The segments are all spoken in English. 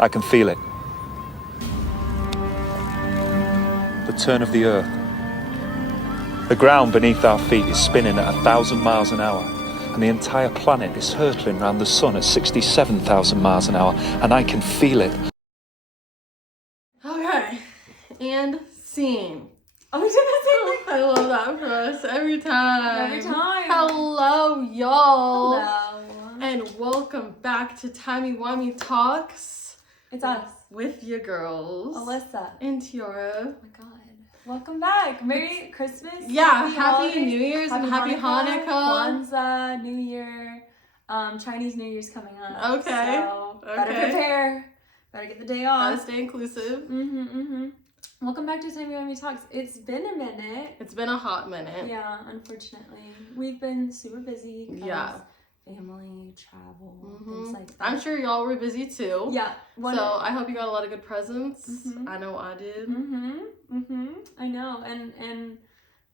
I can feel it. The turn of the earth. The ground beneath our feet is spinning at 1,000 miles an hour, and the entire planet is hurtling around the sun at 67,000 miles an hour, and I can feel it. Okay, and scene. Oh, we did that thing. I love that for us every time. Every time. Hello, y'all. Hello. And welcome back to Timey-Wimey Talks. It's us. With your girls. Alyssa. And Tiara. Oh my god. Welcome back. Merry Christmas. Yeah, happy holidays, New Year's and happy Hanukkah. Kwanzaa, New Year. Chinese New Year's coming up. Okay. So better prepare. Better get the day off. Gotta stay inclusive. Welcome back to Timey-Wimey Talks. It's been a minute. It's been a hot minute. Yeah, unfortunately. We've been super busy. Yeah. Family, travel, things like that. I'm sure y'all were busy too. Yeah. So I hope you got a lot of good presents. I know I did. I know. And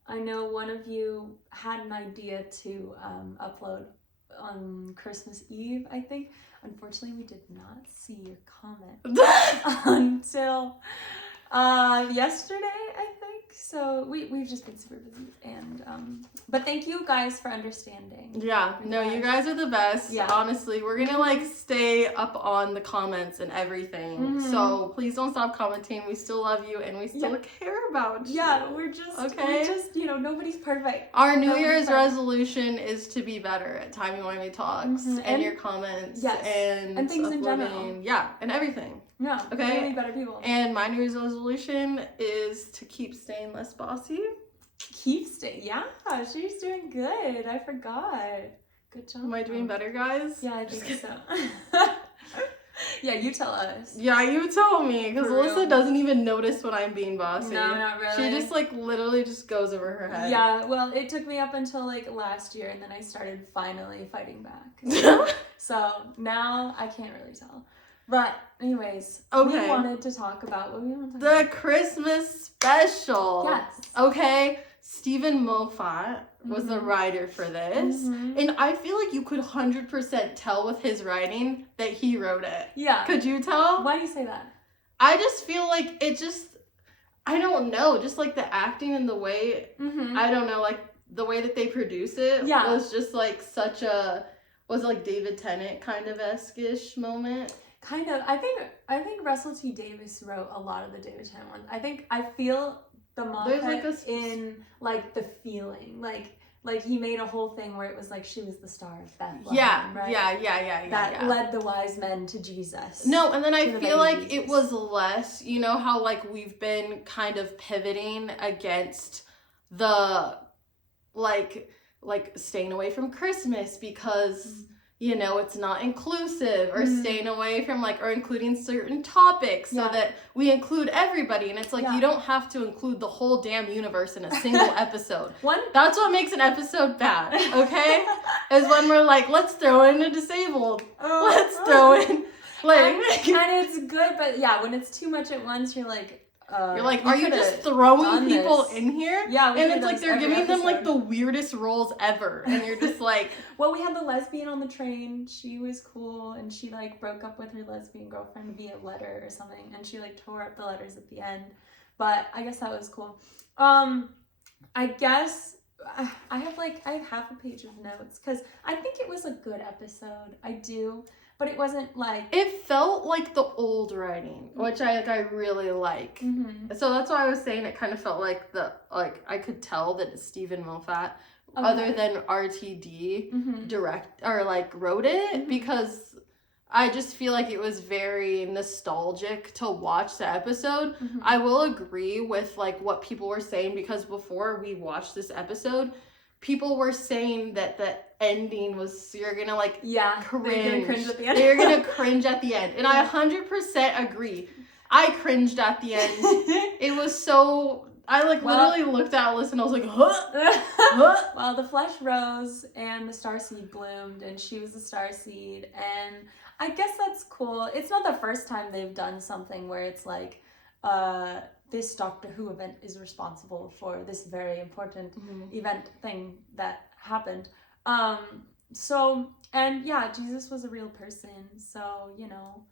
I know one of you had an idea to upload on Christmas Eve, I think. Unfortunately, we did not see your comment until yesterday, I think. So we've just been super busy, and but thank you guys for understanding. Yeah, no, you guys are the best. Yeah, honestly, we're gonna like stay up on the comments and everything. So please don't stop commenting. We still love you, and we still care about you. Yeah, we're just nobody's perfect. Our New Year's resolution is to be better at Timey-Wimey Talks and your comments and things in general. Yeah, and everything. Yeah. Okay. We're better people. And my New Year's resolution is to keep staying less bossy. Yeah, she's doing good. I forgot. Good job. Am I doing better, guys? Yeah, I think so. Yeah, you tell us. Yeah, you tell me, because Alyssa doesn't even notice when I'm being bossy. No, not really. She just like literally just goes over her head. Yeah, well, it took me up until like last year, and then I started finally fighting back. So now I can't really tell. But anyways, we wanted to talk about what we want to talk about. The Christmas special. Yes. Okay. Stephen Moffat was the writer for this. And I feel like you could 100% tell with his writing that he wrote it. Yeah. Could you tell? Why do you say that? I just feel like it just, I don't know, just like the acting and the way, I don't know, like the way that they produce it was just like such a, was it like David Tennant kind of esque-ish moment? Kind of. I think Russell T Davies wrote a lot of the David Tennant ones. I feel the Moffat in like the feeling, like he made a whole thing where it was like she was the star of Bethlehem, right? Yeah. That led the wise men to Jesus. No, and then I feel like it was less, you know how like we've been kind of pivoting against the like staying away from Christmas because you know, it's not inclusive, or staying away from like, or including certain topics so that we include everybody. And it's like, you don't have to include the whole damn universe in a single episode. That's what makes an episode bad, okay? Is when we're like, let's throw in a disabled. Let's throw in, like. And it's good, but yeah, when it's too much at once, you're like, you're like, are you just throwing people in here? Yeah, and it's like they're giving them like the weirdest roles ever, and you're just like, well, we had the lesbian on the train. She was cool, and she like broke up with her lesbian girlfriend via letter or something, and she like tore up the letters at the end. But I guess that was cool. I guess I have half a page of notes because I think it was a good episode. I do. But it wasn't like... It felt like the old writing, which I really like. So that's why I was saying it kind of felt like I could tell that it's Stephen Moffat, other than RTD wrote it, because I just feel like it was very nostalgic to watch the episode. I will agree with like what people were saying, because before we watched this episode, people were saying that the ending was, you're gonna like cringe. They're gonna cringe at the end. They're gonna cringe at the end. And I 100% agree. I cringed at the end. It was so, I literally looked at Alyssa and I was like, huh? Well, the flesh rose and the starseed bloomed, and she was the starseed, and I guess that's cool. It's not the first time they've done something where it's like, this Doctor Who event is responsible for this very important event thing that happened. So, and yeah, Jesus was a real person. So, you know,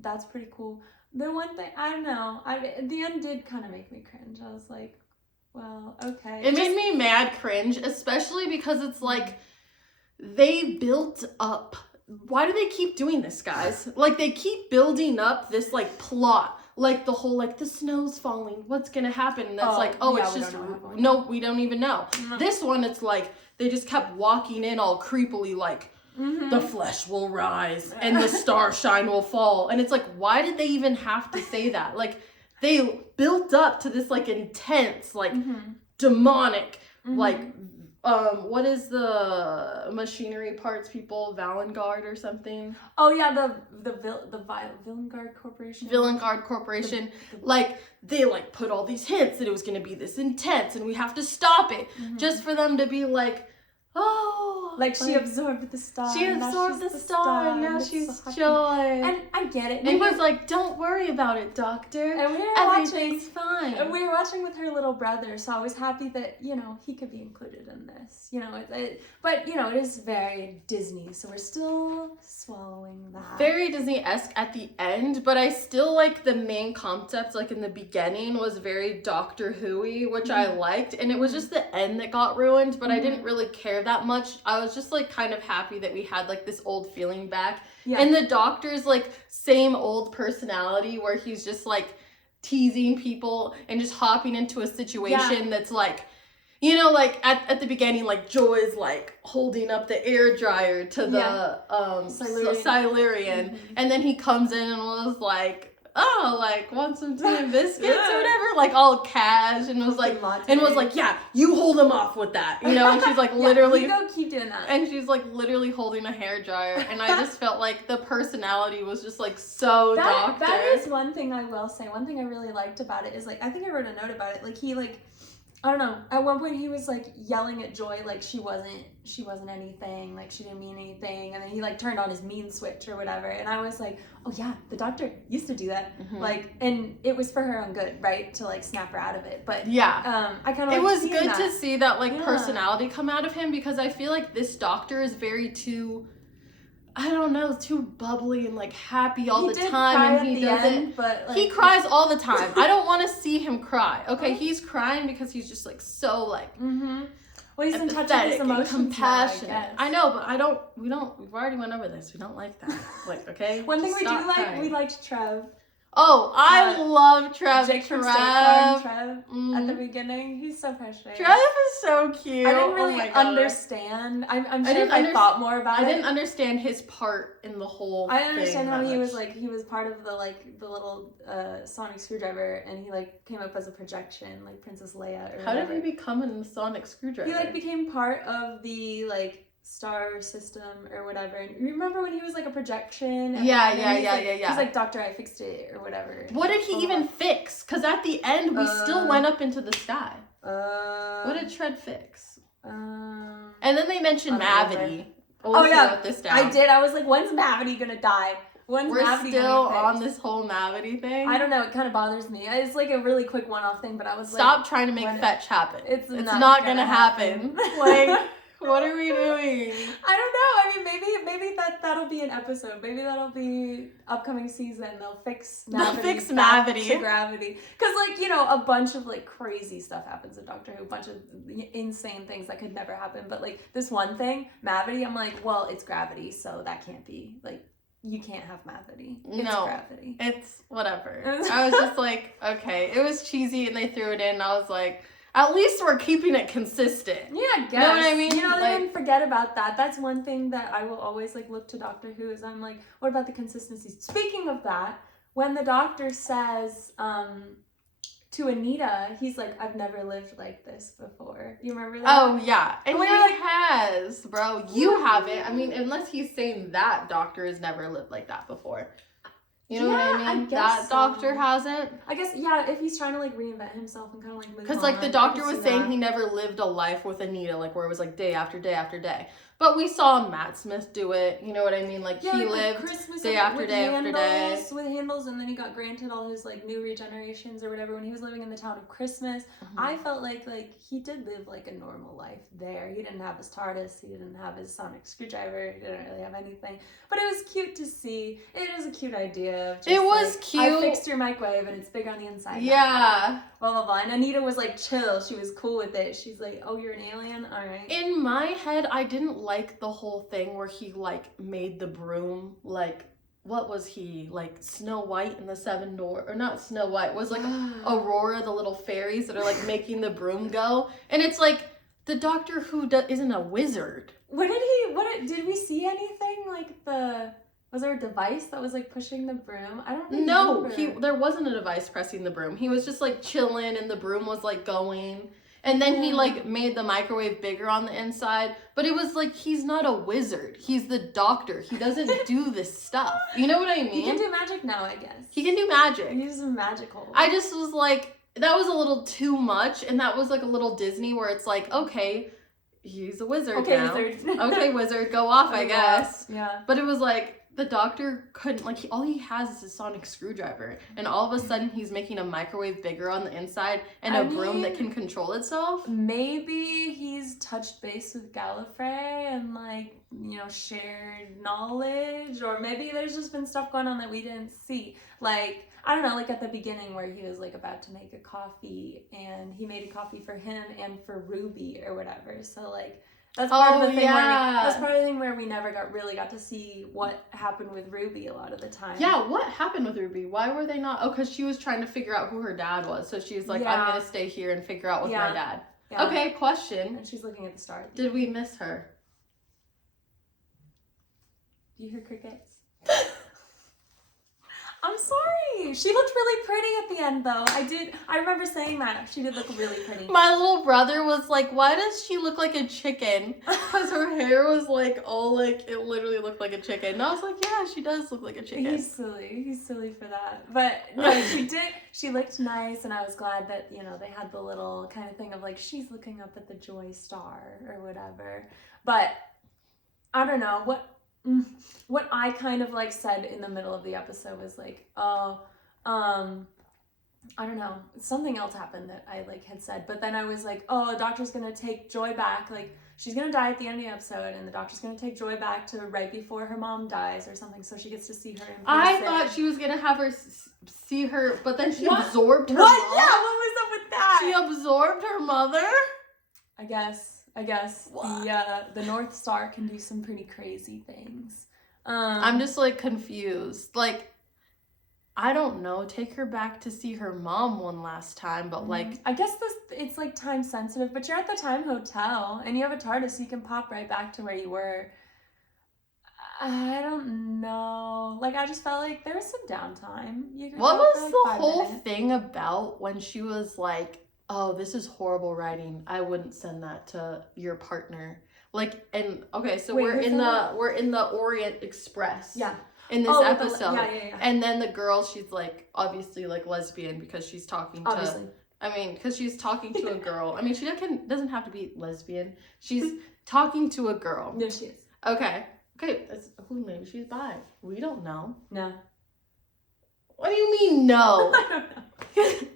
that's pretty cool. The one thing, I don't know, the end did kind of make me cringe. I was like, well, okay. It made me mad cringe, especially because it's like, they built up. Why do they keep doing this, guys? Like, they keep building up this, like, plot. Like, the whole, like, the snow's falling. What's gonna happen? And that's it's just, no, we don't even know. Mm-hmm. This one, it's like, they just kept walking in all creepily, like, the flesh will rise and the starshine will fall. And it's like, why did they even have to say that? Like, they built up to this, like, intense, like, demonic, like, what is the machinery parts people, Valengard or something? Oh yeah, the Valengard Corporation. Valengard Corporation. Like, they, like, put all these hints that it was going to be this intense and we have to stop it. Just for them to be like, oh, like she absorbed the star. She absorbed the star, and now she's joy. And I get it. And he's like, don't worry about it, doctor. And everything's fine. And we were watching with her little brother, so I was happy that, you know, he could be included in this. You know, but, you know, it is very Disney, so we're still swallowing that. Very Disney-esque at the end, but I still like the main concept, like in the beginning, was very Doctor Who-y, which I liked. And it was just the end that got ruined, but I didn't really care that much. I was just like kind of happy that we had like this old feeling back. Yeah. And the doctor's like same old personality where he's just like teasing people and just hopping into a situation that's like, you know, like at the beginning, like Joy's like holding up the air dryer to the Silurian. And then he comes in and was like, oh, like, want some tea and biscuits or whatever, like all cash, and was like, yeah, you hold him off with that, you know, and she's like literally, you go keep doing that, and she's like literally holding a hairdryer, and I just felt like the personality was just like so doctor. That is one thing I will say. One thing I really liked about it is like, I think I wrote a note about it, like he like, I don't know, at one point he was like yelling at Joy like she wasn't anything, like she didn't mean anything, and then he like turned on his mean switch or whatever, and I was like, oh yeah, the doctor used to do that, like, and it was for her own good, right, to like snap her out of it. But I kind of it was good to see that like personality come out of him, because I feel like this doctor is very too, I don't know, too bubbly and like happy all the time, and he doesn't. But like, he cries all the time. I don't want to see him cry. Okay, he's crying because he's just like so like well, he's in touch with his emotions, compassionate. Now, I know, but we've already went over this. We don't like that. Like, okay. One thing we do like, we liked Trev. Oh, I love Trev. Jake from Trev at the beginning. He's so precious. Trev is so cute. I didn't really understand. I'm sure if I thought more about it. I didn't understand his part in the whole I didn't understand how he was like, he was part of the like the little sonic screwdriver, and he like came up as a projection, like Princess Leia or whatever. How did he become a sonic screwdriver? He like became part of the like star system or whatever. And remember when he was like a projection? Yeah. He's like, doctor, I fixed it or whatever. What did he even fix? Because at the end we still went up into the sky. What did Trev fix? And then they mentioned Mavity. Wrote this down. I did. I was like, when's Mavity gonna die? We're still on this whole Mavity thing. I don't know. It kind of bothers me. It's like a really quick one-off thing, but I was Stop trying to make fetch happen. It's not gonna happen. Like, what are we doing? I don't know. I mean, maybe that'll be an episode. Maybe that'll be upcoming season. They'll fix Mavity to gravity. Because, like, you know, a bunch of, like, crazy stuff happens in Doctor Who. A bunch of insane things that could never happen. But, like, this one thing, Mavity, I'm like, well, it's gravity, so that can't be, like, you can't have Mavity. It's gravity. It's whatever. I was just like, okay. It was cheesy, and they threw it in, and I was like, at least we're keeping it consistent. Yeah, I guess. You know what I mean? You know, they didn't forget about that. That's one thing that I will always, like, look to Doctor Who is I'm like, what about the consistency? Speaking of that, when the doctor says to Anita, he's like, I've never lived like this before. You remember that? Oh, yeah. And he has, bro. You haven't. I mean, unless he's saying that doctor has never lived like that before. You know what I mean? That doctor hasn't. I guess, yeah, if he's trying to, like, reinvent himself and kind of, like, move on. Because, like, the doctor was saying he never lived a life with Anita, like, where it was, like, day after day after day. But we saw Matt Smith do it. You know what I mean? Like, Yeah, he like lived Christmas day after day after day. With handles, and then he got granted all his, like, new regenerations or whatever when he was living in the town of Christmas. I felt like he did live, like, a normal life there. He didn't have his TARDIS. He didn't have his sonic screwdriver. He didn't really have anything. But it was cute to see. It is a cute idea. Of just, it was like, cute. I fixed your microwave, and it's bigger on the inside. Yeah. Blah, blah, blah. And Anita was, like, chill. She was cool with it. She's like, oh, you're an alien? All right. In my head, I didn't like the whole thing where he, like, made the broom, like, what was he, like, Snow White and the Seven Door, or not Snow White, was like Aurora, the little fairies that are, like, making the broom go, and it's like, the Doctor Who isn't a wizard. Did we see anything, like, was there a device that was, like, pushing the broom? I don't remember. No, there wasn't a device pressing the broom. He was just, like, chilling, and the broom was, like, going. And then he, like, made the microwave bigger on the inside. But it was like, he's not a wizard. He's the Doctor. He doesn't do this stuff. You know what I mean? He can do magic now, I guess. He can do magic. He's magical. I just was like, that was a little too much. And that was, like, a little Disney where it's like, okay, he's a wizard now. Wizard. Okay, wizard, go off, I guess. Yeah. But it was like, the Doctor couldn't, like, all he has is a sonic screwdriver, and all of a sudden he's making a microwave bigger on the inside and a broom that can control itself. Maybe he's touched base with Gallifrey and, like, you know, shared knowledge, or maybe there's just been stuff going on that we didn't see. Like, I don't know, like at the beginning where he was, like, about to make a coffee, and he made a coffee for him and for Ruby or whatever. So, like, that's part of the thing where we never really got to see what happened with Ruby a lot of the time. Yeah, what happened with Ruby? Why were they not? Oh, because she was trying to figure out who her dad was. So she's like, I'm going to stay here and figure out with my dad. Yeah. Okay, question. And she's looking at the star. Did we miss her? Do you hear crickets? I'm sorry. She looked really pretty at the end, though. I remember saying that. She did look really pretty. My little brother was like, why does she look like a chicken? Because her hair was like all like, it literally looked like a chicken. And I was like, yeah, she does look like a chicken. He's silly. He's silly for that. But no, she did. She looked nice, and I was glad that, you know, they had the little kind of thing of like, she's looking up at the Joy Star or whatever. But I don't know. What I kind of like said in the middle of the episode was like, I don't know, something else happened that I like had said, but then I was like, oh, the Doctor's gonna take Joy back, like she's gonna die at the end of the episode, and the Doctor's gonna take Joy back to right before her mom dies or something, so she gets to see her in person. I thought she was gonna have her see her, but then she absorbed her mom. Yeah, what was up with that? She absorbed her mother? I guess the North Star can do some pretty crazy things. I'm just like confused. Like, I don't know. Take her back to see her mom one last time, but like, I guess it's like time sensitive. But you're at the Time Hotel, and you have a TARDIS, so you can pop right back to where you were. I don't know. Like, I just felt like there was some downtime. What was the whole thing about when she was like, oh, this is horrible writing. I wouldn't send that to your partner. Like, and okay, so we're in the Orient Express. Yeah. In this episode. Yeah. And then the girl, she's like obviously like lesbian because she's talking to obviously. I mean, because she's talking to a girl. I mean, she doesn't have to be lesbian. She's talking to a girl. No, she is. Okay. Maybe she's bi. We don't know. No. What do you mean no? I don't know.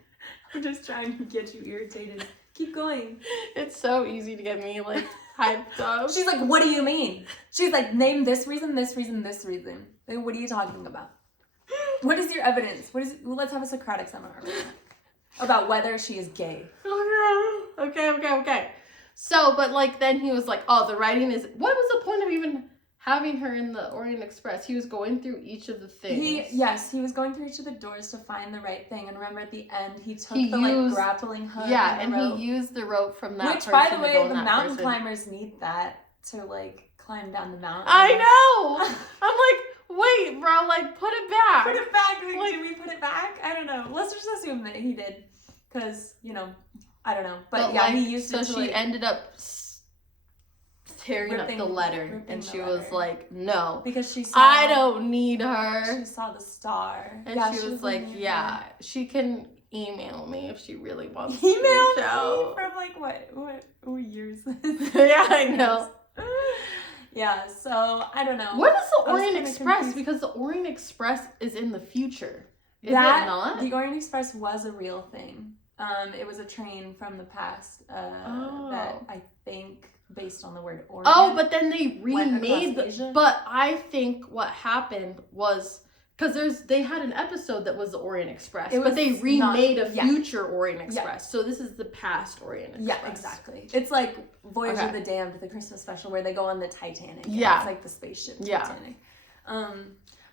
I'm just trying to get you irritated. Keep going. It's so easy to get me like hyped up. She's like, what do you mean? She's like, name this reason, this reason, this reason. Like, what are you talking about? What is your evidence? Let's have a Socratic seminar about whether she is gay. Okay. So, but like then he was like, oh, the writing is. What was the point of even having her in the Orient Express? He was going through each of the things. He was going through each of the doors to find the right thing. And remember at the end, he used grappling hook. Yeah, and he used the rope from that person. Which, by the way, the mountain climbers need that to, like, climb down the mountain. I know! I'm like, wait, bro, like, put it back. Put it back. Like, did we put it back? I don't know. Let's just assume that he did. Because, you know, I don't know. But yeah, like, he used it to, so she ended up tearing up the letter, and she was like, no, because she saw, I don't need her. She saw the star, and she was like, yeah, she can email me if she really wants to reach out. From like what years? Yeah, I know. Yeah, so I don't know. What is the I was Orient kinda Express? confused. Because the Orient Express is in the future. Is That, it not? The Orient Express was a real thing. It was a train from the past that I think, based on the word Orient. Oh, but then they went remade across Asia. But I think what happened was because they had an episode that was the Orient Express, but they remade a future Orient Express. So this is the past Orient Express. Yeah, exactly. It's like Voyage of the Damned, the Christmas special, where they go on the Titanic. Yeah, it's like the spaceship Titanic.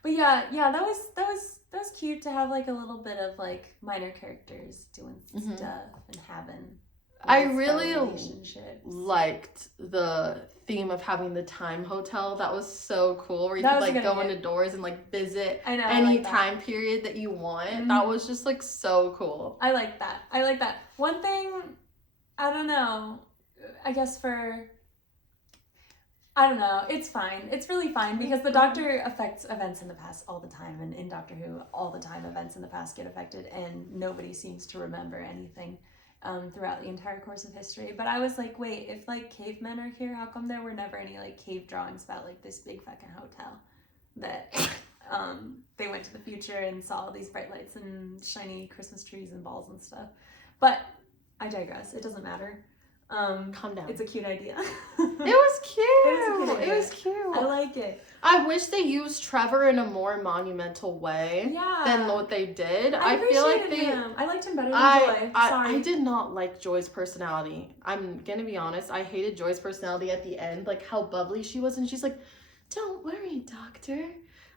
But yeah, that was cute to have like a little bit of like minor characters doing stuff and having. I really liked the theme of having the time hotel. That was so cool, where you could like go into doors and like visit any time period that you want. That was just like so cool. I like that. One thing, I don't know, I guess I don't know, it's fine. It's really fine because the Doctor affects events in the past all the time, and in Doctor Who, all the time events in the past get affected and nobody seems to remember anything throughout the entire course of history. But I was like, wait, if like cavemen are here, how come there were never any like cave drawings about like this big fucking hotel that they went to the future and saw all these bright lights and shiny Christmas trees and balls and stuff. But I digress. It doesn't matter. Calm down. It's a cute idea. It was cute. It was cute. I like it. I wish they used Trevor in a more monumental way than what they did. I feel like I liked him better than Joy. Sorry. I did not like Joy's personality. I'm gonna be honest. I hated Joy's personality at the end, like how bubbly she was, and she's like, "Don't worry, Doctor.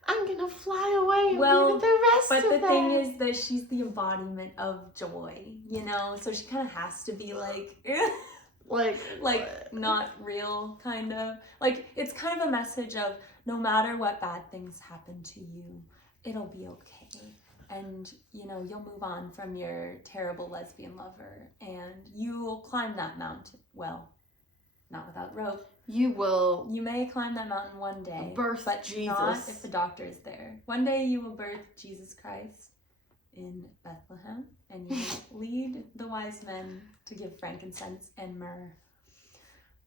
I'm gonna fly away and be with the rest of them." But the thing is that she's the embodiment of joy, you know? So she kind of has to be like... like not real, kind of. Like, it's kind of a message of no matter what bad things happen to you, it'll be okay. And, you know, you'll move on from your terrible lesbian lover and you'll climb that mountain. Well, not without rope. You will. You may climb that mountain one day. Birth but Jesus. Not if the Doctor is there. One day you will birth Jesus Christ in Bethlehem, and you lead the wise men to give frankincense and myrrh.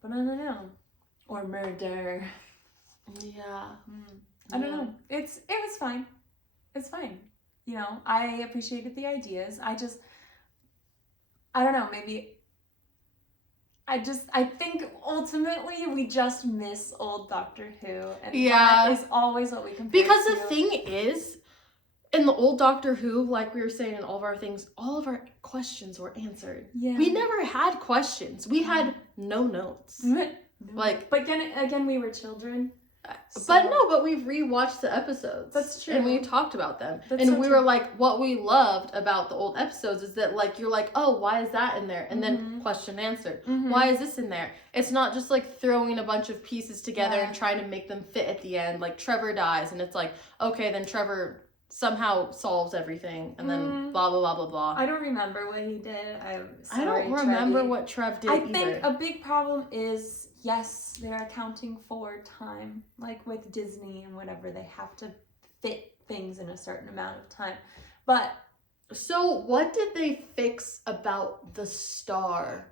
But I don't know. Or murder. Yeah. I don't know. It was fine. It's fine. You know, I appreciated the ideas. I don't know, maybe I think ultimately we just miss old Doctor Who. And that is always what we compare Because to. the thing is, in the old Doctor Who, like we were saying in all of our things, all of our questions were answered. Yeah. We never had questions. We had no notes. But again, we were children. But we've rewatched the episodes. That's true. And we talked about them. That's so we true. were like, what we loved about the old episodes is that like, you're like, oh, why is that in there? And then question answered. Why is this in there? It's not just like throwing a bunch of pieces together and trying to make them fit at the end. Like Trevor dies and it's like, okay, then Trevor somehow solves everything and then blah, blah, blah, blah, blah. I don't remember what he did. I don't remember what Trev did either. I think a big problem is, yes, they're accounting for time. Like with Disney and whatever, they have to fit things in a certain amount of time. But... So what did they fix about the star?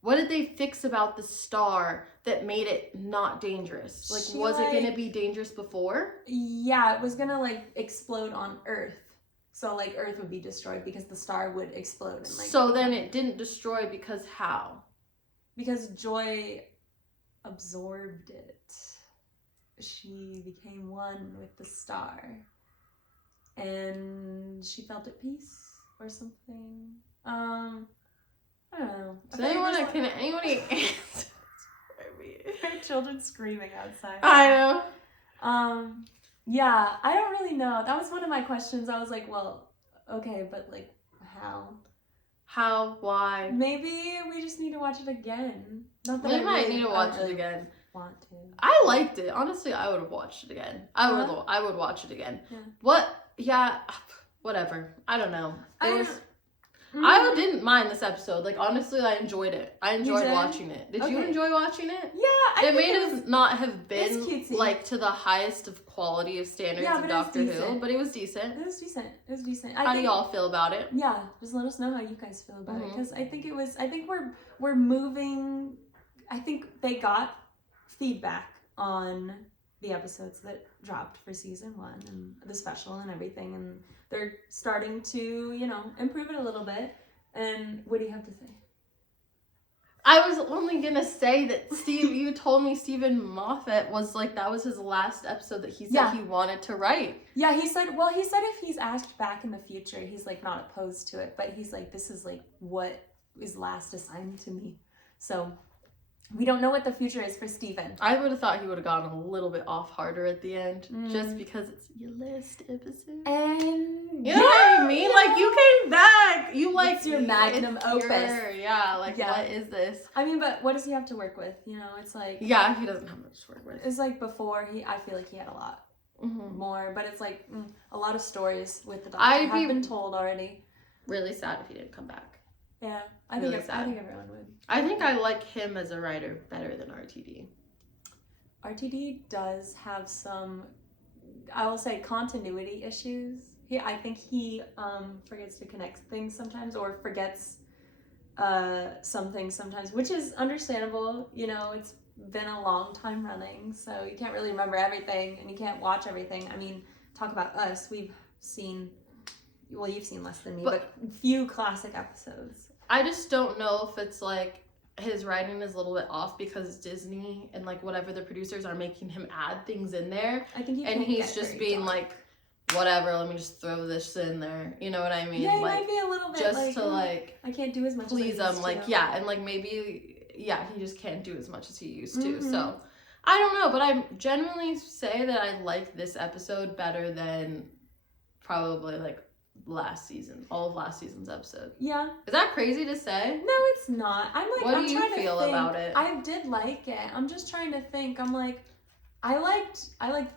What did they fix about the star that made it not dangerous? Like, was it going to be dangerous before? Yeah, it was going to, like, explode on Earth. So, like, Earth would be destroyed because the star would explode. And, like, so then it didn't destroy because how? Because Joy absorbed it. She became one with the star. And she felt at peace or something. I don't know. Does anybody answer? There are children screaming outside. I know. Yeah, I don't really know. That was one of my questions. I was like, well, okay, but like, how? How? Why? Maybe we just need to watch it again. Not that we might need to watch it again. Want to. I liked it. Honestly, I would have watched it again. I would watch it again. Yeah. What? Yeah. Whatever. I don't know. I didn't mind this episode. Like, honestly, I enjoyed it. I enjoyed watching it. Did you enjoy watching it? Yeah. It may not have been, like, to the highest of quality of standards of Doctor Who, but it was decent. It was decent. How do y'all feel about it? Yeah, just let us know how you guys feel about it. Because I think we're moving, I think they got feedback on the episodes that dropped for season 1 and the special and everything, and they're starting to, you know, improve it a little bit. And what do you have to say? I was only gonna say that Steve, you told me Stephen Moffat was like, that was his last episode that he said he wanted to write. Yeah, he said if he's asked back in the future, he's like not opposed to it, but he's like, this is like what is last assigned to me. So we don't know what the future is for Stephen. I would have thought he would have gone a little bit off harder at the end, just because it's your last episode. And you know what I mean? Like, you came back. You like it's your magnum opus. What is this? I mean, but what does he have to work with? You know, it's like he doesn't have much to work with. It's like before I feel like he had a lot more, but it's like a lot of stories with the Doctor have been told already. Really sad if he didn't come back. Yeah, I think everyone would. I think I like him as a writer better than RTD. RTD does have some, I will say, continuity issues. I think he forgets to connect things sometimes, or forgets some things sometimes, which is understandable. You know, it's been a long time running, so you can't really remember everything, and you can't watch everything. I mean, talk about us. We've seen, well, you've seen less than me, but few classic episodes. I just don't know if it's like his writing is a little bit off because Disney and like whatever the producers are making him add things in there. I think he's just being like, whatever, let me just throw this in there. You know what I mean? Yeah, he like, might be a little bit just like, to like I can't do as much. Please him, like and like maybe he just can't do as much as he used to. So I don't know, but I genuinely say that I like this episode better than probably like all of last season's episode. Yeah. Is that crazy to say? No, it's not. What do you feel about it? I did like it. I'm just trying to think. I'm like, I liked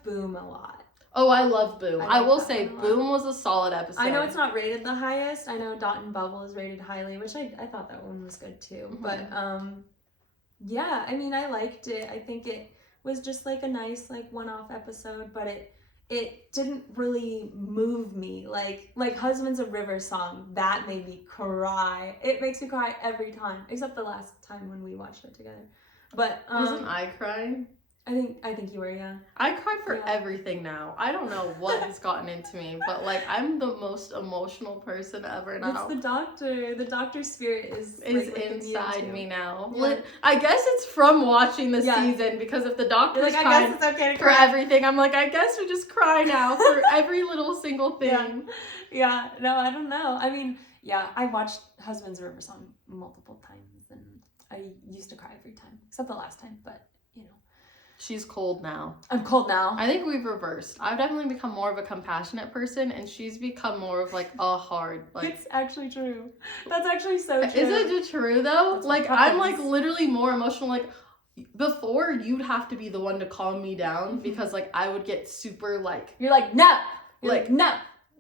Boom a lot. Oh, I love Boom. I will say Boom was a solid episode. I know it's not rated the highest. I know Dot and Bubble is rated highly, which I thought that one was good too. But yeah, I mean, I liked it. I think it was just like a nice like one-off episode, but it didn't really move me. Like Husband's a River song, that made me cry. It makes me cry every time, except the last time when we watched it together. But wasn't I crying? I think you were, yeah. I cry for everything now. I don't know what has gotten into me, but like I'm the most emotional person ever now. It's the Doctor. The Doctor's spirit is inside me now. Yeah. I guess it's from watching the season, because if the Doctor's like, crying I guess it's okay to for cry. everything, I'm like, I guess we just cry now for every little single thing. Yeah. No, I don't know. I mean, yeah, I watched Husband's a River song multiple times, and I used to cry every time, except the last time, but you know. She's cold now. I'm cold now. I think we've reversed. I've definitely become more of a compassionate person, and she's become more of like a hard, like. It's actually true. That's actually so true. Is it true though? That's like I'm like literally more emotional. Like before, you'd have to be the one to calm me down because like I would get super like. You're like no. You're like no.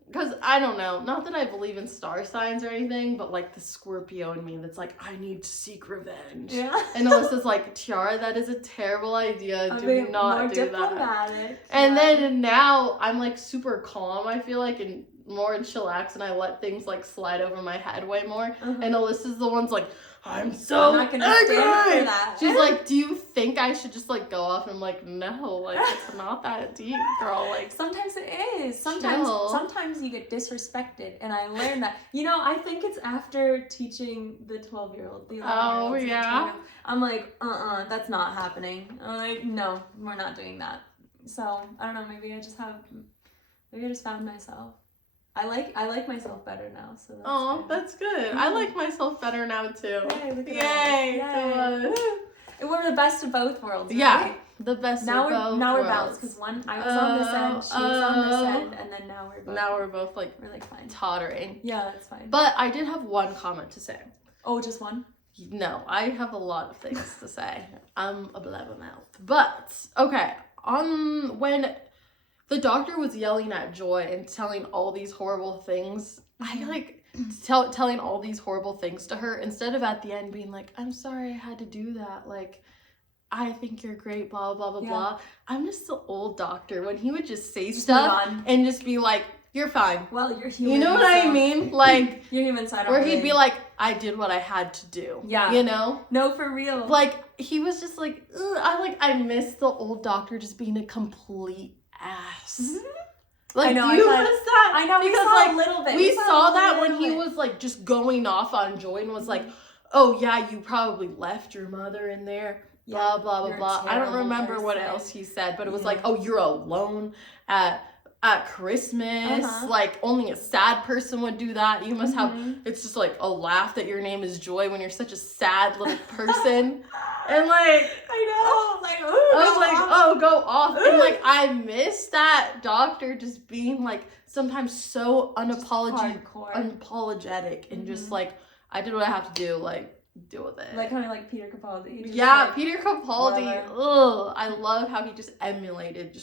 Because I don't know, not that I believe in star signs or anything, but like the Scorpio in me that's like, I need to seek revenge. Yeah. And Alyssa's like, Tyara, that is a terrible idea. Do not do that. And then now I'm like super calm, I feel like, and more chillax, and I let things like slide over my head way more. And Alyssa's the one's like, I'm so not gonna stand for that. She's like, do you think I should just like go off? And I'm like, no, like it's not that deep, girl. Like sometimes it is. Sometimes you get disrespected, and I learned that. You know, I think it's after teaching the 12-year-old. Oh yeah. I'm like, that's not happening. I'm like, no, we're not doing that. So I don't know. Maybe I just found myself. I like myself better now. So that's good. I like myself better now too. Yay! We're the best of both worlds. Right? Yeah, the best. Now of both worlds. Now we're balanced because I was on this end, she was on this end, and then now we're both like fine, tottering. Yeah, that's fine. But I did have one comment to say. Oh, just one? No, I have a lot of things to say. I'm a blabbermouth. But okay, when the Doctor was yelling at Joy and telling all these horrible things, I like telling all these horrible things to her instead of at the end being like, I'm sorry I had to do that. Like, I think you're great, blah, blah, blah, blah. I'm just the old Doctor when he would just say stuff and just be like, you're fine. Well, you're human. You know what I mean? Like, you're human side. Where he'd be like, I did what I had to do. Yeah. You know? No, for real. Like, he was just like, ugh, I miss the old doctor just being a complete ass. Like, I know, do you miss that? I know, we because saw like a little bit. We saw that when he bit. was like just going off on Joy and was like, oh yeah, you probably left your mother in there. Blah blah blah blah. I don't remember what else he said, but it was like, oh, you're alone at Christmas. Like, only a sad person would do that. You must have. It's just like a laugh that your name is Joy when you're such a sad little person. And like, I know, like, ooh, I was like, oh, go off. And like, I miss that doctor just being like sometimes so unapologetic and just like, I did what I have to do. Like, deal with it. Like, kind of like Peter Capaldi. Yeah, like, Peter Capaldi. Ugh, I love how he just emulated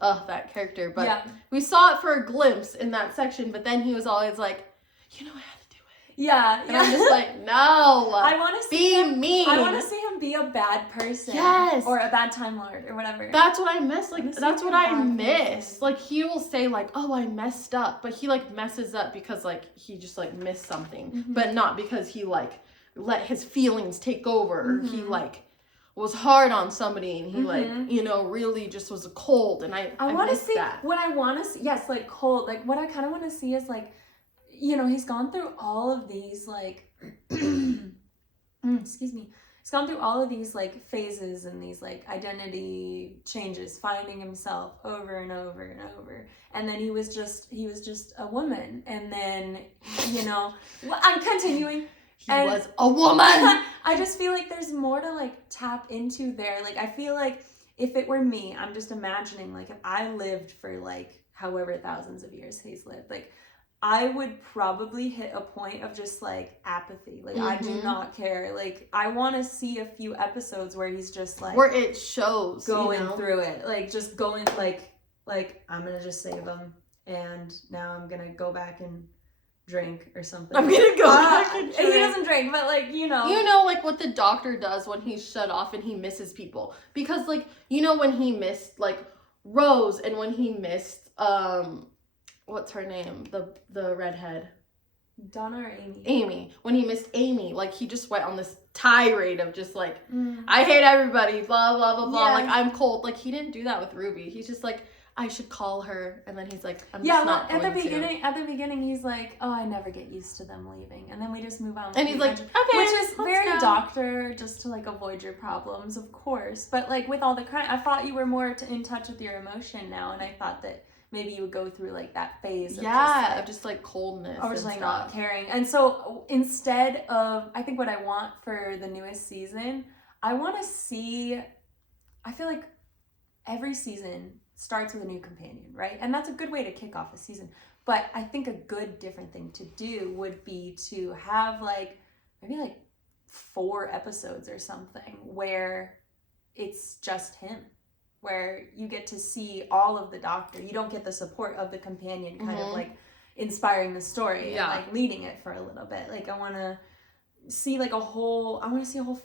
that character. But we saw it for a glimpse in that section, but then he was always like, you know, I had to do it. Yeah. And I'm just like, no. I want to see him mean. I want to see him be a bad person. Yes. Or a bad Time Lord or whatever. That's what I miss. Like, that's what I miss. Like, he will say like, oh, I messed up. But he like messes up because like he just like missed something. But not because he like let his feelings take over. Or he like was hard on somebody and he like, you know, really just was cold. And I want to miss see that. What I want to see, yes, like cold. Like, what I kind of want to see is like, you know, he's gone through all of these like excuse me, he's gone through all of these like phases and these like identity changes, finding himself over and over and over. And then he was just a woman. And then, you know, I'm continuing. He was a woman. I just feel like there's more to like tap into there. Like, I feel like if it were me, I'm just imagining like if I lived for like however thousands of years he's lived, like I would probably hit a point of just like apathy. Like, I do not care. Like, I want to see a few episodes where he's just like, where it shows going through it, like just going like I'm gonna just save him, and now I'm gonna go back and drink or something. I'm gonna go back and drink. He doesn't drink, but like, you know like what the doctor does when he's shut off and he misses people, because like, you know, when he missed like Rose and when he missed what's her name, the redhead, Donna or Amy? Amy. When he missed Amy, like he just went on this tirade of just like, I hate everybody, blah blah blah blah. Like, I'm cold. Like, he didn't do that with Ruby. He's just like, I should call her, and then he's like, I'm just not going to. At the beginning, he's like, oh, I never get used to them leaving, and then we just move on. And he's like, okay, which is very doctor, just to like avoid your problems, of course. But like with all the crying, I thought you were more in touch with your emotion now, and I thought that maybe you would go through like that phase of just like coldness or just like not caring. And so instead of, I think what I want for the newest season, I want to see, I feel like every season starts with a new companion, right? And that's a good way to kick off a season. But I think a good different thing to do would be to have like maybe like 4 episodes or something where it's just him, where you get to see all of the doctor. You don't get the support of the companion kind of like inspiring the story and like leading it for a little bit. Like, I want to see like a whole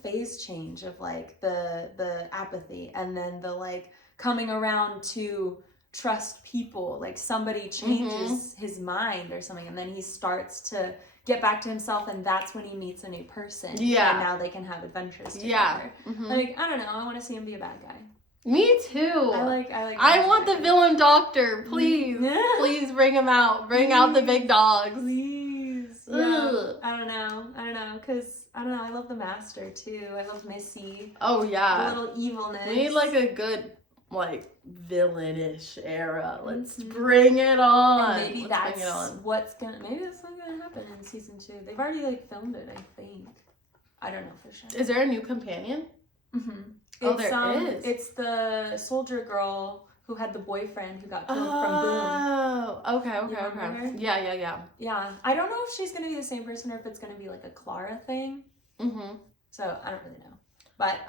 phase change of like the apathy, and then the like coming around to trust people. Like, somebody changes his mind or something, and then he starts to get back to himself, and that's when he meets a new person. And now they can have adventures together. Like, I don't know, I want to see him be a bad guy. Me too. I want the villain doctor. Please. Please bring him out. Bring out the big dogs. Please. Yeah. I don't know. Because, I don't know, I love the Master too. I love Missy. Oh, yeah. The little evilness. We need like a good, like, villainish era. Let's bring it on. And maybe that's what's gonna happen in season 2. They've already like filmed it, I think. I don't know for sure. Is there a new companion? Oh, there is. It's the soldier girl who had the boyfriend who got killed from Boom. Oh, okay. Yeah. Yeah, I don't know if she's gonna be the same person or if it's gonna be like a Clara thing. So I don't really know. But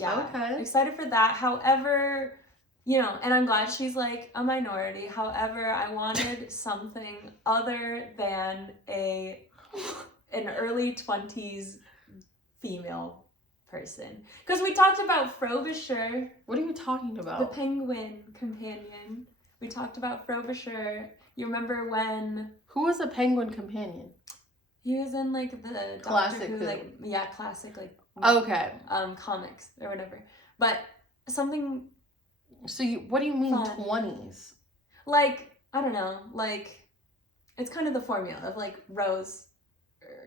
yeah, excited for that. However, you know, and I'm glad she's like a minority. However, I wanted something other than an early 20s female person, because we talked about Frobisher. What are you talking about? The penguin companion. We talked about Frobisher. You remember when? Who was a penguin companion? He was in like the Classic Doctor Who, Who. like classic like Okay. comics or whatever. But something So what do you mean fun. 20s? Like, I don't know, like it's kind of the formula of like Rose,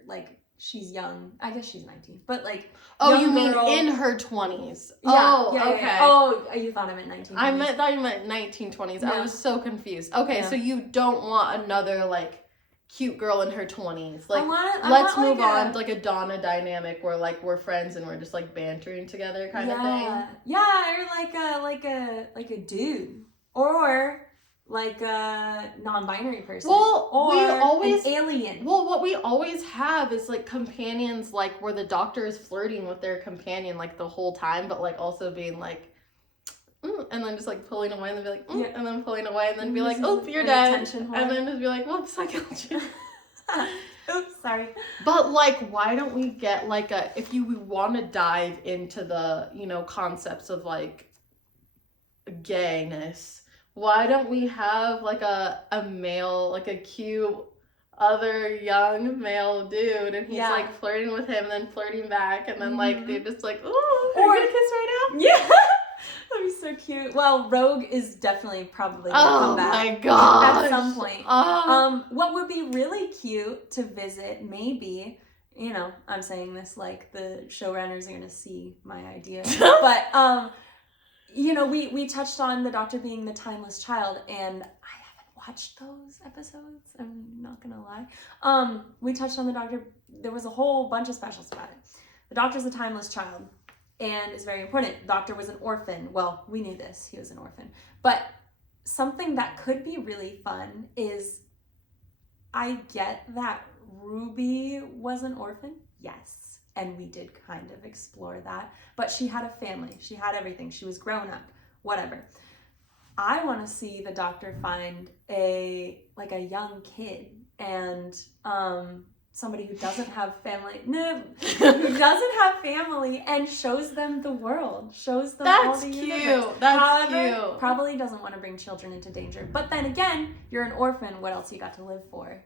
like she's young. I guess she's 19, but like You mean girl, in her 20s? Yeah, Okay. Yeah. Oh, you thought I meant 19. Thought you meant 1920s. No. I was so confused. Okay, Yeah. so you don't want another like cute girl in her 20s. Like, I let's want, move like, on to like a Donna dynamic where like we're friends and we're just like bantering together kind of thing. Yeah, or like a dude, or like a non-binary person. Well, or we always an alien. Well, what we always have is like companions, like where the Doctor is flirting with their companion like the whole time, but like also being like, and then just like pulling away and then be like, and then pulling away and then be like, oh, you're dead, and then just be like, whoops, I killed you. Oops, sorry. But like, why don't we get like if we want to dive into the, concepts of like gayness, why don't we have like a male, like a cute other young male dude, and he's like flirting with him and then flirting back, and then like they're just like, ooh, are you gonna kiss right now? Yeah. That'd be so cute. Well, Rogue is definitely probably gonna come back. Oh my god! At some point. What would be really cute to visit, maybe, I'm saying this like the showrunners are gonna see my idea, but we touched on the Doctor being the timeless child, and I haven't watched those episodes. I'm not gonna lie. We touched on the Doctor. There was a whole bunch of specials about it. The Doctor's a timeless child. And it's very important. The Doctor was an orphan. Well, we knew this. He was an orphan. But something that could be really fun is, I get that Ruby was an orphan. Yes. And we did kind of explore that. But she had a family. She had everything. She was grown up. Whatever. I want to see the Doctor find a young kid and somebody who doesn't have family, and shows them the world, shows them all the universe. That's However, cute. Probably doesn't want to bring children into danger. But then again, you're an orphan. What else you got to live for?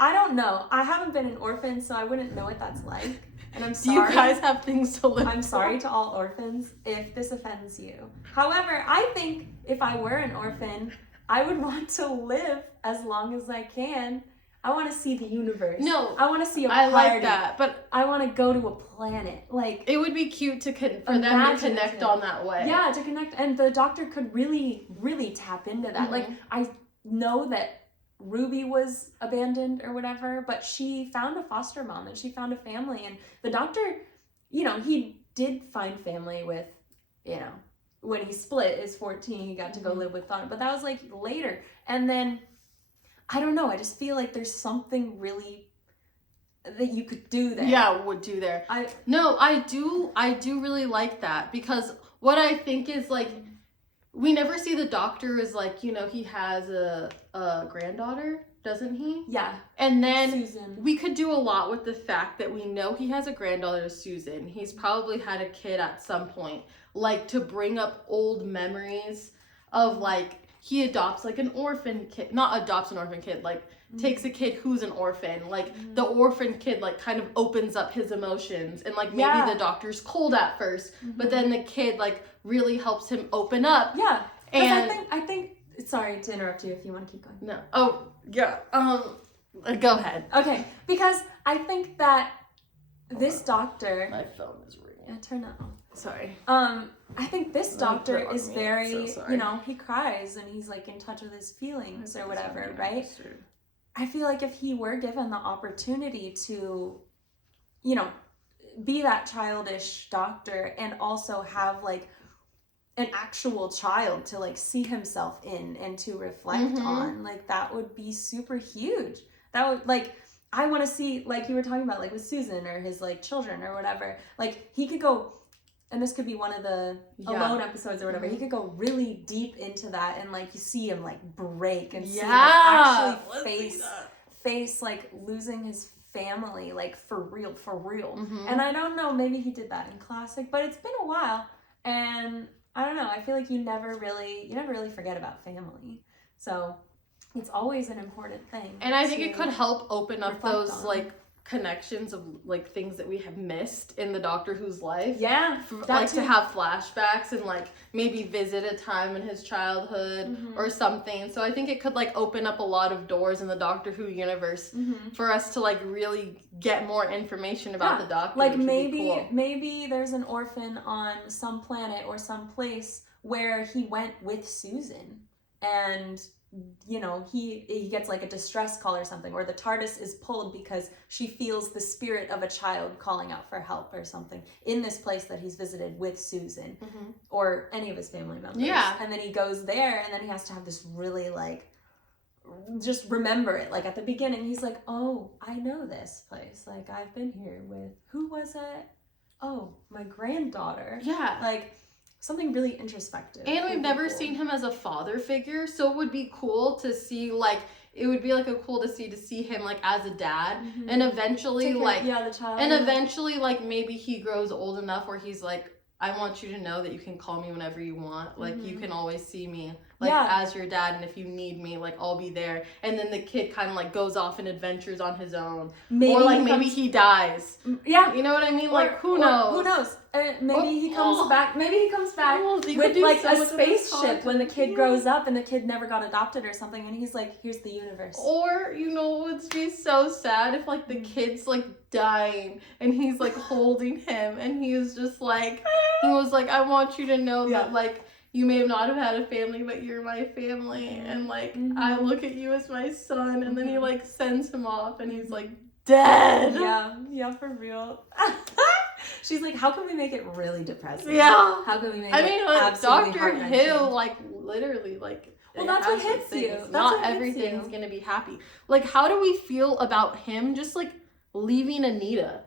I don't know. I haven't been an orphan, so I wouldn't know what that's like. And I'm sorry. Do you guys have things to live for? I'm sorry to all orphans if this offends you. However, I think if I were an orphan, I would want to live as long as I can. I want to see the universe. No, I want to see a party. I like that, but I want to go to a planet. Like, it would be cute for them to connect on that way. Yeah, to connect, and the Doctor could really, really tap into that. Mm-hmm. Like, I know that Ruby was abandoned or whatever, but she found a foster mom and she found a family, and the Doctor, he did find family with, when he split is 14, he got to go live with Donna, but that was like later, and then. I don't know. I just feel like there's something really that you could do there. Yeah, would do there. I do really like that, because what I think is like, we never see the Doctor as like, he has a granddaughter, doesn't he? Yeah. And then Susan. We could do a lot with the fact that we know he has a granddaughter, Susan. He's probably had a kid at some point, like to bring up old memories of like, he adopts like an orphan kid, not adopts an orphan kid, like takes a kid who's an orphan, like the orphan kid like kind of opens up his emotions, and like maybe the Doctor's cold at first, but then the kid like really helps him open up. Yeah. And I think sorry to interrupt you if you want to keep going. No. Oh, yeah. Go ahead. Okay, because I think that this Doctor. My phone is ringing. Yeah, turn that on. Sorry. I think this Doctor is very, so he cries and he's like in touch with his feelings or whatever, right? I feel like if he were given the opportunity to, be that childish Doctor and also have like an actual child to like see himself in and to reflect on, like that would be super huge. That would like, I want to see, like you were talking about, like with Susan or his like children or whatever, like he could go. And this could be one of the Alone episodes or whatever. He could go really deep into that, and like you see him like break and see him actually face like losing his family, like for real. And I don't know, maybe he did that in classic, but it's been a while, and I don't know. I feel like you never really forget about family. So it's always an important thing. And I think it could help open up those on. like connections of like things that we have missed in the Doctor Who's life. Yeah, like to have flashbacks and like maybe visit a time in his childhood or something. So I think it could like open up a lot of doors in the Doctor Who universe for us to like really get more information about the Doctor. Like maybe there's an orphan on some planet or some place where he went with Susan, and you know, he gets like a distress call or something, or the TARDIS is pulled because she feels the spirit of a child calling out for help or something in this place that he's visited with Susan or any of his family members. Yeah. And then he goes there, and then he has to have this really like, just remember it. Like at the beginning, he's like, oh, I know this place. Like I've been here with, who was it? Oh, my granddaughter. Yeah. Like, something really introspective. And we've never seen him as a father figure, so it would be cool to see, like, it would be, like, to see him, like, as a dad, and eventually, like, the child. And eventually, like, maybe he grows old enough where he's like, I want you to know that you can call me whenever you want, like, you can always see me, like, as your dad, and if you need me, like, I'll be there. And then the kid kind of, like, goes off and adventures on his own. Maybe or, like, maybe he dies. Yeah. You know what I mean? Like, who knows? Who knows? Maybe he comes back. Maybe he comes back with like a spaceship when the kid grows up and the kid never got adopted or something, and he's like, "Here's the universe." Or you know, it would be so sad if like the kid's like dying and he's like holding him, and he was just like, he was like, "I want you to know that like you may not have had a family, but you're my family, and like I look at you as my son." And then he like sends him off, and he's like dead. Yeah, for real. She's like, how can we make it really depressing? Yeah. How can we make I mean, like, absolutely Doctor Who, like, literally, like... Well, that's what hits you. Not everything's gonna be happy. Like, how do we feel about him just, like, leaving Anita?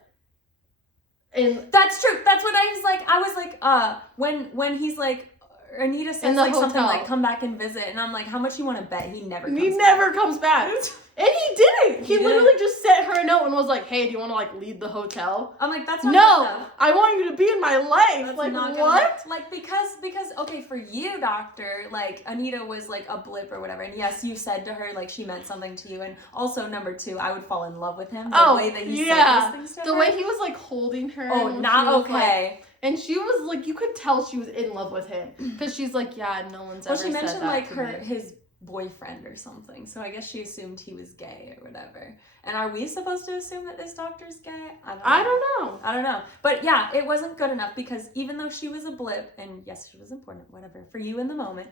And that's true. That's what I was like, when he's like, Anita says like something like, come back and visit, and I'm like, how much you want to bet he never comes back? And he didn't. He literally just sent her a note and was like, hey, do you want to, like, leave the hotel? I'm like, that's not No, I want you to be in my life. That's like, not what? Like, because, okay, for you, Doctor, like, Anita was, like, a blip or whatever, and yes, you said to her, like, she meant something to you, and also, number two, I would fall in love with him, the way that he said those things to her. The way he was, like, holding her. Oh, not okay. And she was, like, you could tell she was in love with him, because she's like, yeah, no one's ever said that. Well, she mentioned, like, me. his boyfriend or something, so I guess she assumed he was gay or whatever. And are we supposed to assume that this doctor's gay? I don't know. But yeah, it wasn't good enough, because even though she was a blip, and yes, she was important, whatever, for you in the moment,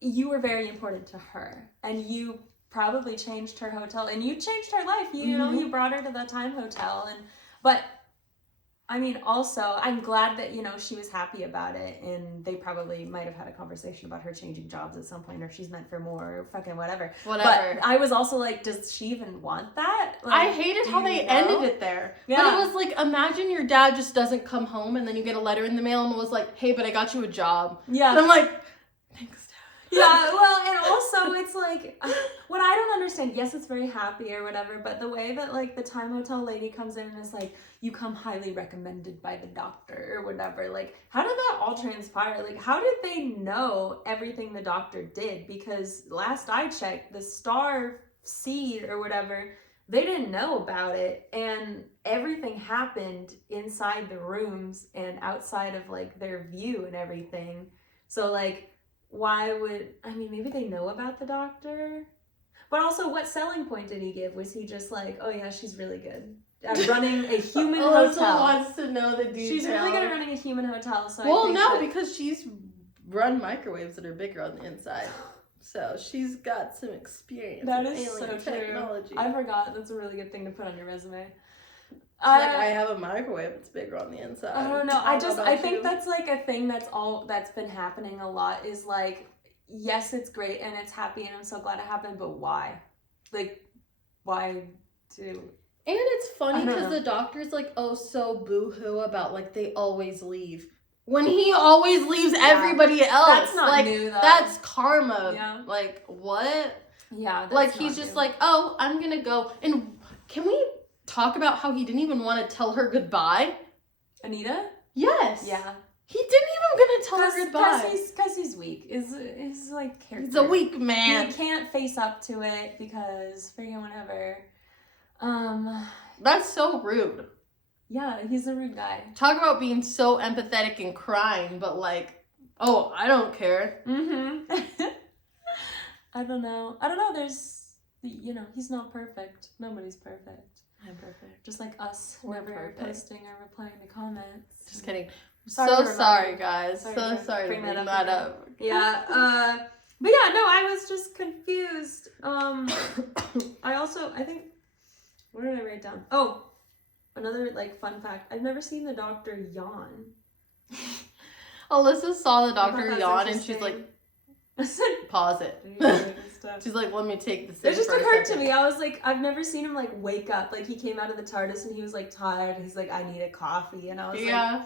you were very important to her, and you probably changed her hotel, and you changed her life. You know, you brought her to the Time Hotel, but I mean, also, I'm glad that, you know, she was happy about it, and they probably might have had a conversation about her changing jobs at some point, or she's meant for more, or fucking whatever. But I was also like, does she even want that? Like, I hated how they ended it there. Yeah. But it was like, imagine your dad just doesn't come home, and then you get a letter in the mail, and was like, hey, but I got you a job. Yeah. And I'm like, thanks, Dad. Yeah, well, and also it's like, what I don't understand, yes, it's very happy or whatever, but the way that, like, the Time Hotel lady comes in and is like, you come highly recommended by the doctor or whatever, like, how did that all transpire? Like, how did they know everything the doctor did? Because last I checked, the star seed or whatever, they didn't know about it, and everything happened inside the rooms and outside of, like, their view and everything. So, like, why would, I mean, maybe they know about the doctor, but also, what selling point did he give? Was he just like, oh yeah, she's really good at running a human Alyssa hotel? Wants to know the details. She's really good at running a human hotel. So well, no, because she's run microwaves that are bigger on the inside, so she's got some experience. That is so technology. True. I forgot. That's a really good thing to put on your resume. Like, I have a microwave that's bigger on the inside. I don't know. I think that's like a thing that's been happening a lot, is like, yes, it's great and it's happy and I'm so glad it happened, but why? Like, why do? And it's funny because the doctor's like, oh, so boo-hoo about, like, they always leave. When he always leaves everybody else. That's not like, new, though. That's karma. Yeah. Like, what? Yeah, like, he's just like, oh, I'm gonna go. And can we talk about how he didn't even want to tell her goodbye? Anita? Yes. Yeah. He didn't even gonna tell her goodbye. Because he's weak. Is like character. He's a weak man. He can't face up to it because freaking whatever. That's so rude. Yeah, he's a rude guy. Talk about being so empathetic and crying, but like, oh, I don't care. I don't know. There's, he's not perfect. Nobody's perfect. I'm perfect. Just like us, We're never perfect. posting or replying to comments. Just kidding. Sorry, Guys. Sorry so to sorry bring to that bring up that up. Yeah. But yeah, no, I was just confused. I think, what did I write down? Oh, another like fun fact. I've never seen the doctor yawn. Alyssa saw the doctor that's yawn and she's like, pause it. She's like, let me take this. It just occurred to me. I was like, I've never seen him like wake up. Like he came out of the TARDIS and he was like tired. He's like, I need a coffee, and I was like,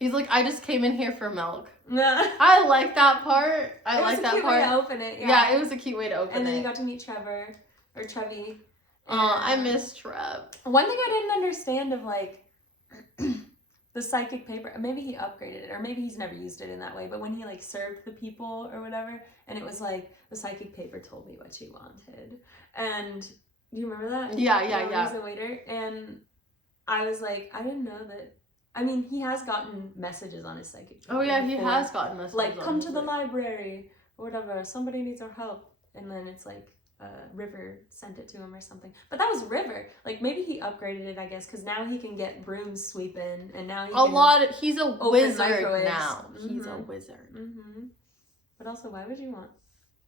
he's like, I just came in here for milk. Nah. I like that part. I like that cute part. Way to open it. Yeah, it was a cute way to open it. And then you got to meet Trevor or Trevi. I miss Trev. One thing I didn't understand of like the psychic paper, maybe he upgraded it, or maybe he's never used it in that way, but when he like served the people or whatever, and it was like, the psychic paper told me what you wanted. And do you remember that? Yeah. He was the waiter, and I was like, I didn't know that. I mean, he has gotten messages on his psychic paper. Oh yeah, he has gotten messages. Like, come to the library, or whatever, somebody needs our help. And then it's like, River sent it to him or something. But that was River. Like, maybe he upgraded it, I guess, because now he can get brooms sweeping, and now he's a wizard microwaves. now. He's a wizard. But also, why would you want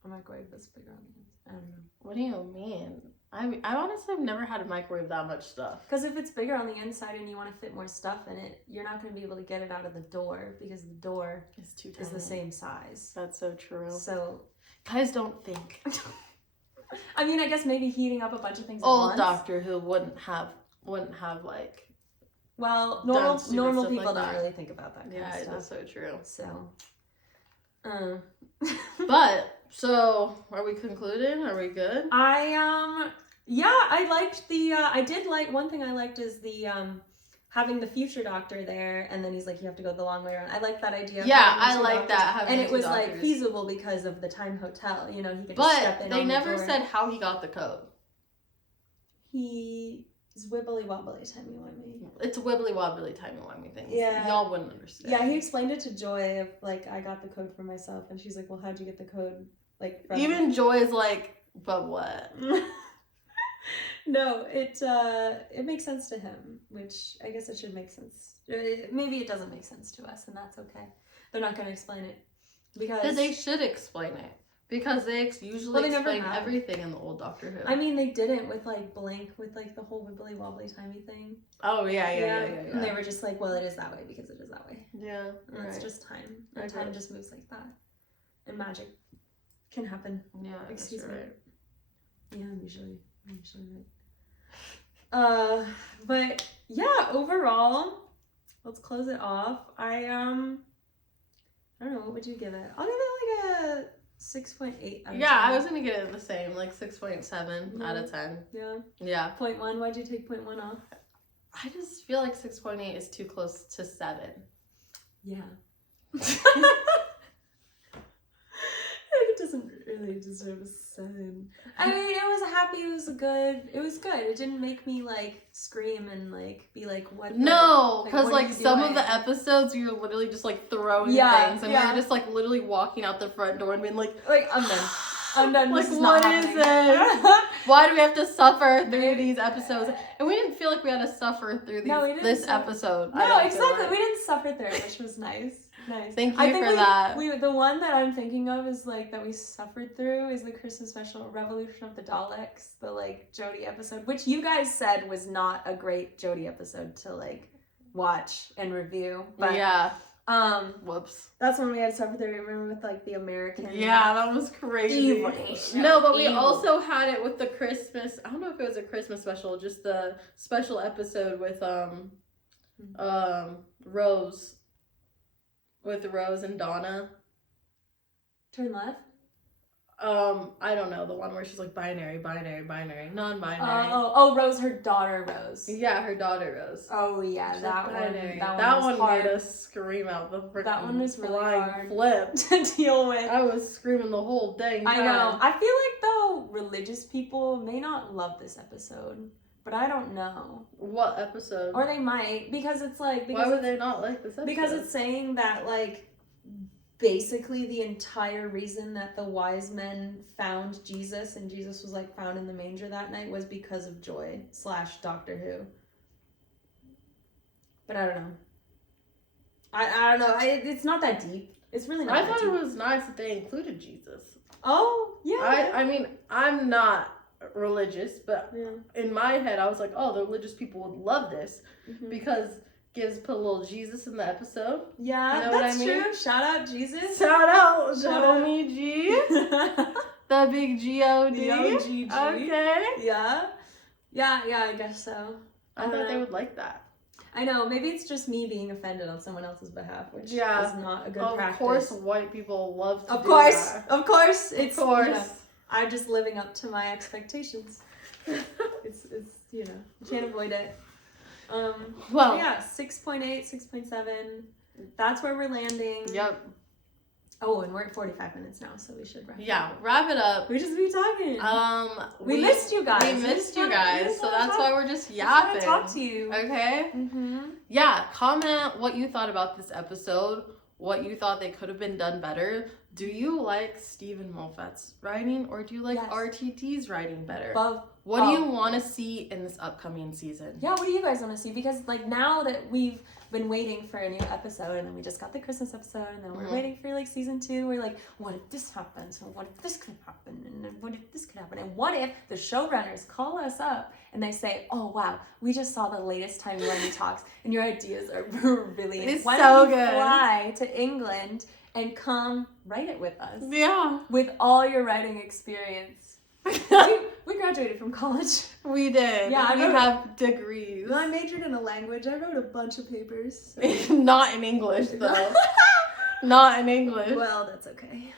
a microwave that's bigger on the inside? I don't know. What do you mean? I honestly have never had a microwave that much stuff. Because if it's bigger on the inside and you want to fit more stuff in it, you're not going to be able to get it out of the door because the door is the same size. That's so true. So guys don't think. I mean, I guess maybe heating up a bunch of things at Old once. Doctor Who wouldn't have like. Well, normal people like don't really think about that kind of stuff. Yeah, that's so true. So, But so are we concluded? Are we good? I liked the I did like one thing I liked is the having the future doctor there, and then he's like, you have to go the long way around. I like that idea. Yeah, I like that. And it was like feasible because of the Time Hotel. You know, he could but just step in. They on never the door. said how he got the code. He's wibbly wobbly, timey-wimey. It's a wibbly wobbly timey-wimey thing. Yeah. Y'all wouldn't understand. Yeah, he explained it to Joy of like, I got the code for myself, and she's like, well, how'd you get the code? Like, from even Joy is like, but what? No, it makes sense to him, which I guess it should make sense. Maybe it doesn't make sense to us, and that's okay. They're not going to explain it because they should explain it because they usually they explain never have. everything in the old Doctor Who. I mean, they didn't with like Blank, with like the whole wibbly wobbly timey thing. Oh yeah. And they were just like, well, it is that way because it is that way. Yeah, and it's just time. And time just moves like that, and magic can happen. Yeah, excuse me. Right. Yeah, I'm usually right. But yeah, overall, let's close it off. I don't know, what would you give it? I'll give it like a 6.8 out of 10. I was gonna get it the same, like 6.7 out of 10. Yeah. 0.1. Why'd you take 0.1 off? I just feel like 6.8 is too close to 7. Yeah. It doesn't really deserve a 7. I mean, it was good. It didn't make me like scream and like be like, what? No, because what are like you some doing? of the episodes you're literally just like throwing things, and we're just like literally walking out the front door and being like I'm done. I'm done. Like, This is what not is happening. this? Why do we have to suffer through these episodes? And we didn't feel like we had to suffer through this episode. No, exactly. We didn't suffer through it, which was nice. Nice. Thank you for that. The one that I'm thinking of is like that we suffered through is the Christmas special Revolution of the Daleks, the like Jodie episode, which you guys said was not a great Jodie episode to like watch and review. But yeah. Whoops. That's when we had to suffer through. Remember with like the American. Yeah, that was crazy. Evil. No, but we also had it with the Christmas. I don't know if it was a Christmas special, just the special episode with Rose. With Rose and Donna. Turn left? I don't know, the one where she's like binary, non-binary. Oh, Rose, her daughter Rose. Yeah, her daughter Rose. Oh yeah, that binary. one. That was one hard. made us scream out the freaking That one was really hard flip to deal with. I was screaming the whole dang time. I know. I feel like though religious people may not love this episode, but I don't know. What episode? Or they might, because it's like. Because why would they not like this episode? Because it's saying that like. Basically, the entire reason that the wise men found Jesus and Jesus was like found in the manger that night was because of Joy / Doctor Who. But I don't know. I don't know. It's not that deep. It's really not. I thought it was nice that they included Jesus. Oh yeah. I mean, I'm not religious, but in my head, I was like, oh, the religious people would love this because. Put a little Jesus in the episode. Yeah, you know that's what I mean? True. Shout out Jesus. Shout out the homie G. The big G-O-D. The OGG. Okay. Yeah, I guess so. I thought they would like that. I know, maybe it's just me being offended on someone else's behalf, which is not a good practice. Of course, white people love to Of do course, that. of course. It's, of course. You know, I'm just living up to my expectations. it's you know, you can't avoid it. Well, yeah, 6.8, 6.7. That's where we're landing. Yep. Oh, and we're at 45 minutes now, so we should wrap it up. Wrap it up. We just be talking. We missed you guys. We missed you guys, so that's why we're just yapping. I talk to you. Okay? Yeah, comment what you thought about this episode, what you thought they could have been done better. Do you like Stephen Moffat's writing, or do you like RTT's writing better? What do you want to see in this upcoming season? Yeah, what do you guys want to see? Because like now that we've been waiting for a new episode, and then we just got the Christmas episode, and then we're waiting for like season 2, we're like, what if this happens? And what if this could happen? And then what if this could happen? And what if the showrunners call us up and they say, oh wow, we just saw the latest Timey-Wimey Talks, and your ideas are brilliant. It's Why so don't you good. fly to England and come write it with us? Yeah. With all your writing experience. we graduated from college. We did. Yeah, we have degrees. I majored in a language. I wrote a bunch of papers. So. Not in English, though. Not in English. Well, that's okay.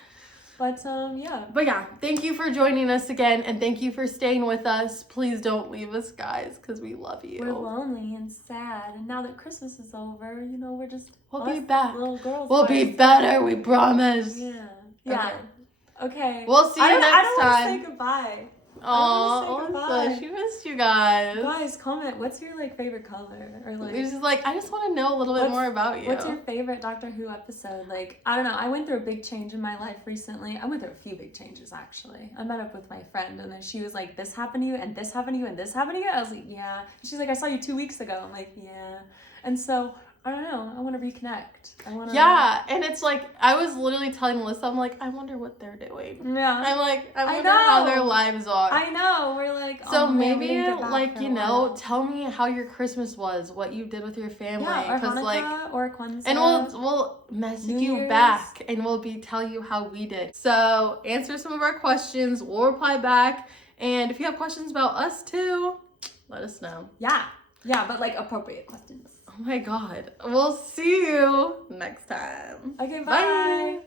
But, yeah. But yeah, thank you for joining us again, and thank you for staying with us. Please don't leave us, guys, because we love you. We're lonely and sad, and now that Christmas is over, you know, we're just we'll be back. Little girls. We'll be better, we promise. Yeah. Yeah. Okay. We'll see you next I don't time. want to say goodbye. Aw, she missed you guys. Guys, comment. What's your like favorite color? Or like, I just want to know a little bit more about you. What's your favorite Doctor Who episode? Like, I don't know. I went through a big change in my life recently. I went through a few big changes actually. I met up with my friend, and then she was like, "This happened to you, and this happened to you, and this happened to you." I was like, "Yeah." And she's like, "I saw you 2 weeks ago." I'm like, "Yeah." And so I don't know. I want to reconnect. Yeah, and it's like, I was literally telling Alyssa, I'm like, I wonder what they're doing. Yeah. I'm like, I wonder how their lives are. I know. We're like, so maybe, like, you know, tell me how your Christmas was, what you did with your family. Yeah, or Hanukkah, like, or Kwanzaa. And we'll message you back, and we'll tell you how we did. So answer some of our questions. We'll reply back. And if you have questions about us too, let us know. Yeah. Yeah, but like appropriate questions. Oh my God. We'll see you next time. Okay, bye.